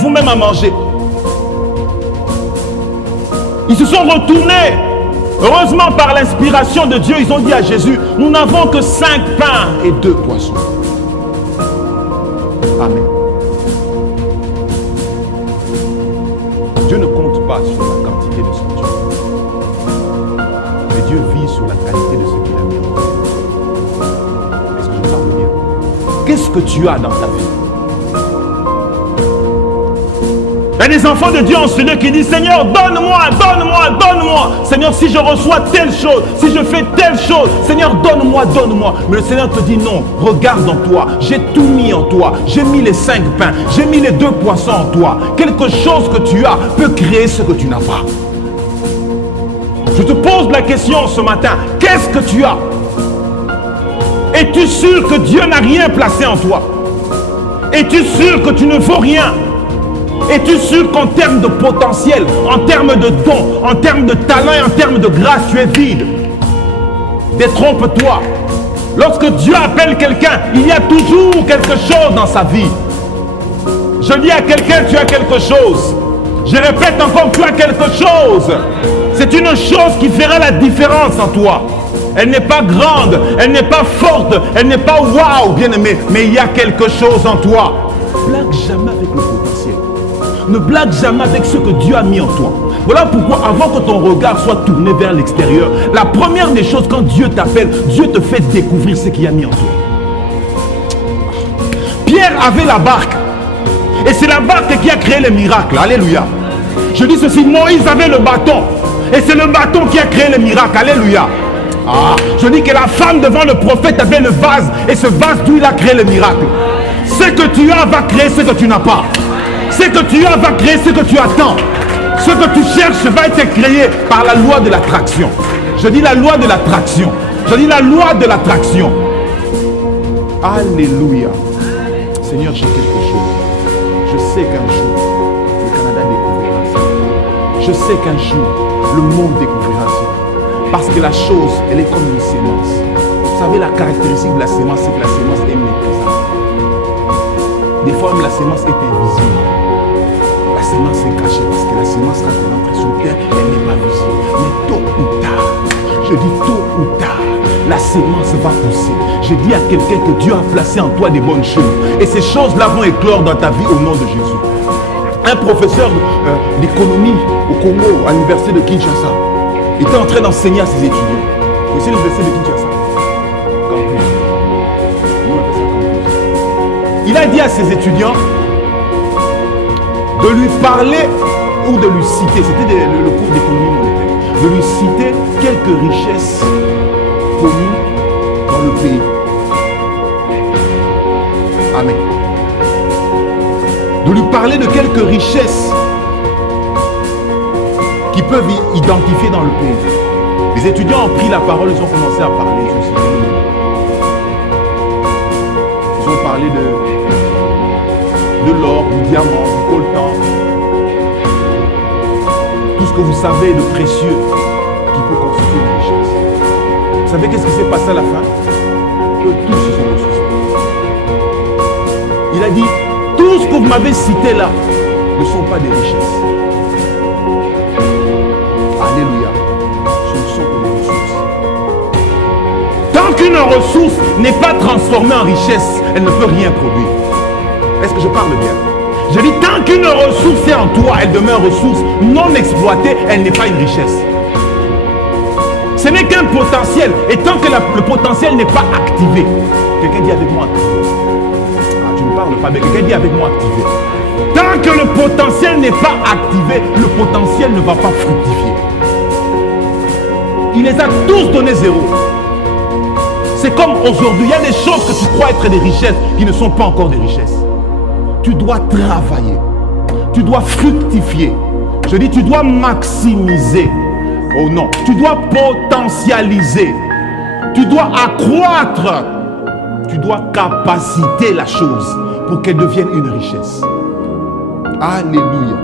vous-même à manger. Ils se sont retournés. Heureusement, par l'inspiration de Dieu, ils ont dit à Jésus, nous n'avons que 5 pains et 2 poissons. Amen. Dieu ne compte pas sur la quantité de ce que tu as. Mais Dieu vit sur la qualité de ce qu'il a mis en toi. Est-ce que je parle bien? Qu'est-ce que tu as dans ta vie? Il y a des enfants de Dieu en ce lieu qui disent, Seigneur, donne-moi, donne-moi, donne-moi. Seigneur, si je reçois telle chose, si je fais telle chose, Seigneur, donne-moi, donne-moi. Mais le Seigneur te dit, non, regarde en toi. J'ai tout mis en toi. J'ai mis les 5 pains. J'ai mis les 2 poissons en toi. Quelque chose que tu as peut créer ce que tu n'as pas. Je te pose la question ce matin. Qu'est-ce que tu as? Es-tu sûr que Dieu n'a rien placé en toi? Es-tu sûr que tu ne vaux rien? Es-tu sûr qu'en termes de potentiel, en termes de dons, en termes de talent et en termes de grâce, tu es vide? Détrompe-toi. Lorsque Dieu appelle quelqu'un, il y a toujours quelque chose dans sa vie. Je dis à quelqu'un, tu as quelque chose. Je répète encore, tu as quelque chose. C'est une chose qui fera la différence en toi. Elle n'est pas grande, elle n'est pas forte, elle n'est pas waouh, bien-aimé, mais il y a quelque chose en toi. Ne blague jamais avec le potentiel. Ne blague jamais avec ce que Dieu a mis en toi. Voilà pourquoi avant que ton regard soit tourné vers l'extérieur, la première des choses quand Dieu t'appelle, Dieu te fait découvrir ce qu'il a mis en toi. Pierre avait la barque. Et c'est la barque qui a créé le miracle. Alléluia. Je dis ceci, Moïse avait le bâton. Et c'est le bâton qui a créé le miracle. Alléluia. Je dis que la femme devant le prophète avait le vase. Et ce vase d'où il a créé le miracle. Ce que tu as va créer ce que tu n'as pas. Ce que tu as va créer ce que tu attends. Ce que tu cherches va être créé par la loi de l'attraction. Je dis la loi de l'attraction. Je dis la loi de l'attraction. Alléluia. Seigneur, j'ai quelque chose. Je sais qu'un jour, le Canada découvrira ça. Je sais qu'un jour, le monde découvrira ça. Parce que la chose, elle est comme une sémence. Vous savez, la caractéristique de la sémence, c'est que la sémence est méprisable. Des fois, même la sémence est invisible. La sémence est cachée parce que la sémence, quand elle entre sur terre, elle n'est pas visible. Mais tôt ou tard, je dis tôt ou tard, la sémence va pousser. Je dis à quelqu'un que Dieu a placé en toi des bonnes choses. Et ces choses-là vont éclore dans ta vie au nom de Jésus. Un professeur d'économie au Congo, à l'université de Kinshasa, était en train d'enseigner à ses étudiants. Vous connaissez l'université de Kinshasa? Campus. Nous, on appelle ça campus. Il a dit à ses étudiants de lui parler ou de lui citer, c'était le cours d'économie monétaire, de lui citer quelques richesses connues dans le pays. Amen. De lui parler de quelques richesses qui peuvent identifier dans le pays. Les étudiants ont pris la parole, ils ont commencé à parler. Ils ont parlé de l'or, du diamant, du coltan. Tout ce que vous savez de précieux qui peut constituer une richesse. Vous savez qu'est-ce qui s'est passé à la fin? Que tous se sont ressuscités. Il a dit, tout ce que vous m'avez cité là ne sont pas des richesses. Alléluia. Ce ne sont que des ressources. Tant qu'une ressource n'est pas transformée en richesse, elle ne peut rien produire. Est-ce que je parle bien? Je dis, tant qu'une ressource est en toi, elle demeure ressource non exploitée, elle n'est pas une richesse. Ce n'est qu'un potentiel. Et tant que le potentiel n'est pas activé, quelqu'un dit avec moi activé. Tu ne parles pas, mais quelqu'un dit avec moi activé. Tant que le potentiel n'est pas activé, le potentiel ne va pas fructifier. Il les a tous donnés zéro. C'est comme aujourd'hui, il y a des choses que tu crois être des richesses qui ne sont pas encore des richesses. Tu dois travailler. Tu dois fructifier. Je dis, tu dois maximiser. Oh non, tu dois potentialiser. Tu dois accroître. Tu dois capaciter la chose pour qu'elle devienne une richesse. Alléluia.